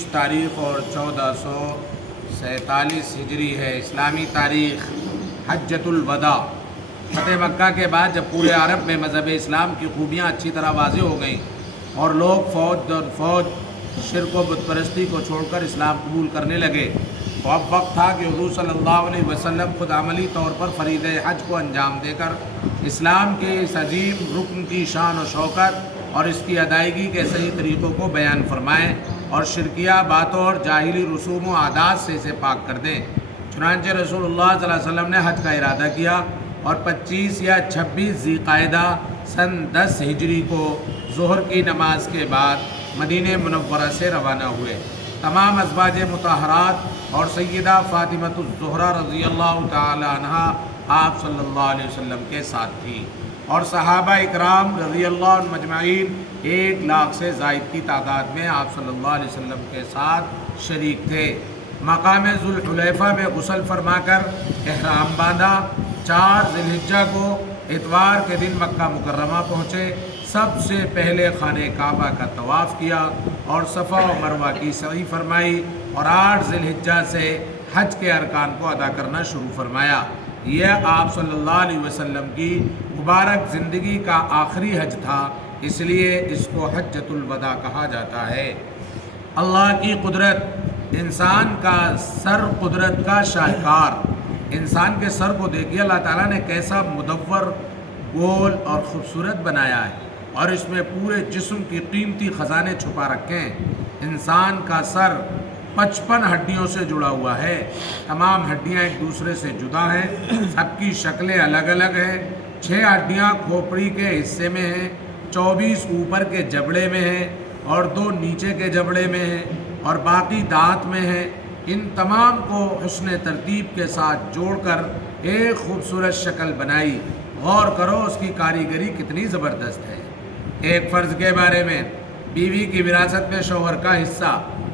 20 तारीख़ और 1447 हिजरी है इस्लामी तारीख़। हज्जतुल वदा, फ़तेह मक्का के बाद जब पूरे अरब में मज़हब इस्लाम की खूबियाँ अच्छी तरह वाज़ेह हो गईं और लोग फ़ौज शिरक व बुत परस्ती को छोड़कर इस्लाम कबूल करने लगे, तो अब वक्त था कि हुज़ूर सल्लल्लाहु अलैहि वसल्लम खुद अमली तौर पर फ़रीज़ हज को अंजाम देकर इस्लाम के इस अजीम रुकन की शान और शौकत और इसकी अदायगी के सही तरीक़ों को बयान फरमाएँ और शिरकिया बातों और जाहिली रसूम व आदात से इसे पाक कर दें। चुनांचे रसूलुल्लाह सल्लल्लाहु अलैहि वसल्लम ने हज का इरादा किया और 25 या 26 ज़िलक़ाइदा सन 10 हिजरी को ज़ोहर की नमाज के बाद मदीने मुनव्वरा से रवाना हुए। तमाम अज़वाज मुतहरात और सय्यदा फ़ातिमतुज़ ज़ुहरा रज़ियल्लाहु ताला अन्हा आप सल्लल्लाहु अलैहि वसल्लम के साथ थी और सहाबा इकराम रज़ियल्लाहु अन्हुम अजमईन 1 लाख से ज़ायद की तादाद में आप सल्लल्लाहु अलैहि वसल्लम के साथ शरीक थे। मकाम ज़ुल्हुलैफ़ा में गुस्ल फरमाकर एहराम बांधा। 4 ज़िलहिज्जा को इतवार के दिन मक्का मुकर्रमा पहुँचे। सबसे पहले खाने काबा का तवाफ़ किया और सफ़ा व मरवा की सई फरमाई और 8 ज़िलहिज्जा से हज के अरकान को अदा करना शुरू फरमाया। यह आप सल्लल्लाहु अलैहि वसल्लम की मुबारक ज़िंदगी का आखिरी हज था, इसलिए इसको हज्जतुल वदा कहा जाता है। अल्लाह की कुदरत, इंसान का सर कुदरत का शाहकार। इंसान के सर को देखिए, अल्लाह ताला ने कैसा मुदव्वर, गोल और ख़ूबसूरत बनाया है और इसमें पूरे जिस्म की कीमती ख़जाने छुपा रखे हैं। इंसान का सर 55 हड्डियों से जुड़ा हुआ है। तमाम हड्डियां एक दूसरे से जुदा हैं, सबकी शक्लें अलग अलग हैं। 6 हड्डियां खोपड़ी के हिस्से में हैं, 24 ऊपर के जबड़े में हैं और 2 नीचे के जबड़े में हैं और बाकी दांत में हैं। इन तमाम को हुस्न तरतीब के साथ जोड़कर एक खूबसूरत शक्ल बनाई। गौर करो उसकी कारीगरी कितनी ज़बरदस्त है। एक फ़र्ज़ के बारे में, बीवी की विरासत में शौहर का हिस्सा।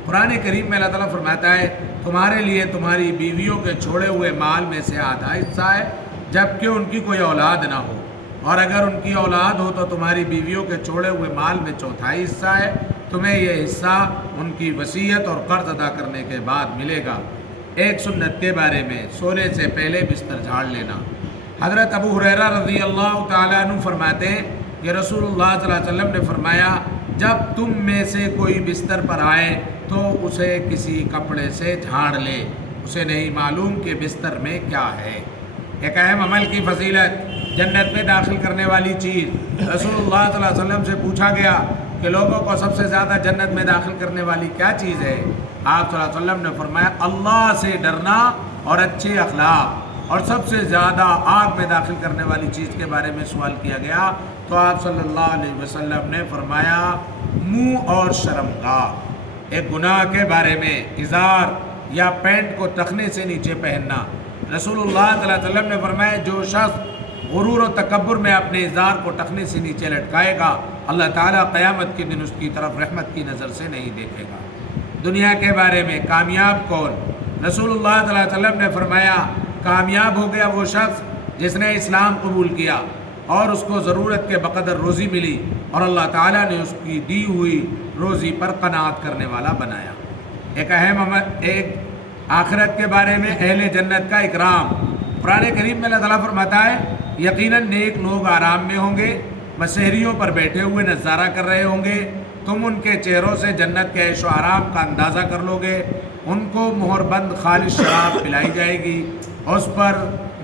कुरान करीम में अल्लाह ताला फरमाता है, तुम्हारे लिए तुम्हारी बीवियों के छोड़े हुए माल में से आधा हिस्सा है, जबकि उनकी कोई औलाद ना हो, और अगर उनकी औलाद हो तो तुम्हारी बीवियों के छोड़े हुए माल में चौथाई हिस्सा है। तुम्हें यह हिस्सा उनकी वसीयत और कर्ज अदा करने के बाद मिलेगा। एक सुन्नत के बारे में, सोने से पहले बिस्तर झाड़ लेना। हज़रत अबू हुरैरा रज़ियल्लाहु ताला अन्हु फरमाते हैं कि रसूलुल्लाह सल्लल्लाहु अलैहि वसल्लम ने फरमाया, जब तुम में से कोई बिस्तर पर आए तो उसे किसी कपड़े से झाड़ ले, उसे नहीं मालूम कि बिस्तर में क्या है। एक अहम अमल की फजीलत, जन्नत में दाखिल करने वाली चीज़। रसूलुल्लाह सल्लल्लाहु अलैहि वसल्लम से पूछा गया कि लोगों को सबसे ज़्यादा जन्नत में दाखिल करने वाली क्या चीज़ है। आप सल्लल्लाहु अलैहि वसल्लम ने फरमाया, अल्लाह से डरना और अच्छे अखलाक। और सबसे ज़्यादा आग में दाखिल करने वाली चीज़ के बारे में सवाल किया गया तो आप सल्लल्लाहु अलैहि वसल्लम ने फरमाया, मुँह और शर्मगाह। एक गुनाह के बारे में, इज़ार या पैंट को टखने से नीचे पहनना। रसूलुल्लाह सल्लल्लाहु अलैहि वसल्लम ने फरमाया, जो शख्स गुरूर और तकब्बुर में अपने इज़ार को टखने से नीचे लटकाएगा, अल्लाह ताला क़यामत के दिन उसकी तरफ रहमत की नज़र से नहीं देखेगा। दुनिया के बारे में, कामयाब कौन? रसूलुल्लाह सल्लल्लाहु अलैहि वसल्लम ने फरमाया, कामयाब हो गया वो शख्स जिसने इस्लाम कबूल किया और उसको ज़रूरत के बक़दर रोज़ी मिली और अल्लाह ताला ने उसकी दी हुई रोज़ी पर क़नाअत करने वाला बनाया। एक अहम अमल, एक आखिरत के बारे में, अहले जन्नत का इकराम। कुरान करीम में अल्लाह ताला फरमाता है, यकीनन नेक लोग आराम में होंगे, मसहरियों पर बैठे हुए नज़ारा कर रहे होंगे। तुम उनके चेहरों से जन्नत के ऐशो आराम का अंदाज़ा कर लोगे। उनको मोहरबंद खालिश शराब पिलाई जाएगी, उस पर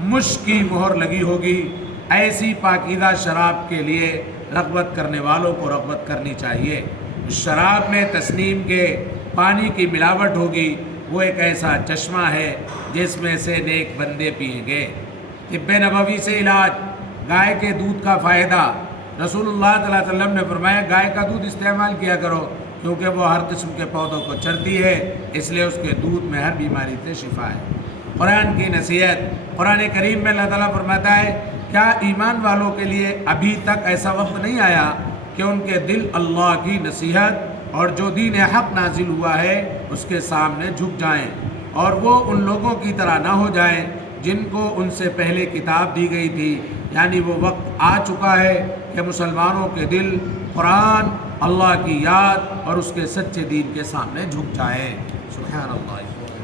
मुश्क की मोहर लगी होगी। ऐसी पाकीज़ा शराब के लिए रग़बत करने वालों को रग़बत करनी चाहिए। शराब में तस्नीम के पानी की मिलावट होगी। वो एक ऐसा चश्मा है जिसमें से नेक बंदे पिएंगे। तिब्बे नबवी से इलाज, गाय के दूध का फ़ायदा। रसूलुल्लाह सल्लल्लाहु अलैहि वसल्लम ने फरमाया, गाय का दूध इस्तेमाल किया करो क्योंकि वो हर किस्म के पौधों को चरती है, इसलिए उसके दूध में हर बीमारी से शिफा है। कुरान की नसीहत, कुरान करीम में अल्लाह ताला फरमाता है, क्या ईमान वालों के लिए अभी तक ऐसा वक्त नहीं आया कि उनके दिल अल्लाह की नसीहत और जो दीन हक़ नाजिल हुआ है उसके सामने झुक जाएं और वो उन लोगों की तरह ना हो जाएं जिनको उनसे पहले किताब दी गई थी। यानी वो वक्त आ चुका है कि मुसलमानों के दिल कुरान اللہ کی یاد اور اس کے سچے دین کے سامنے جھک جائے. سبحان اللہ.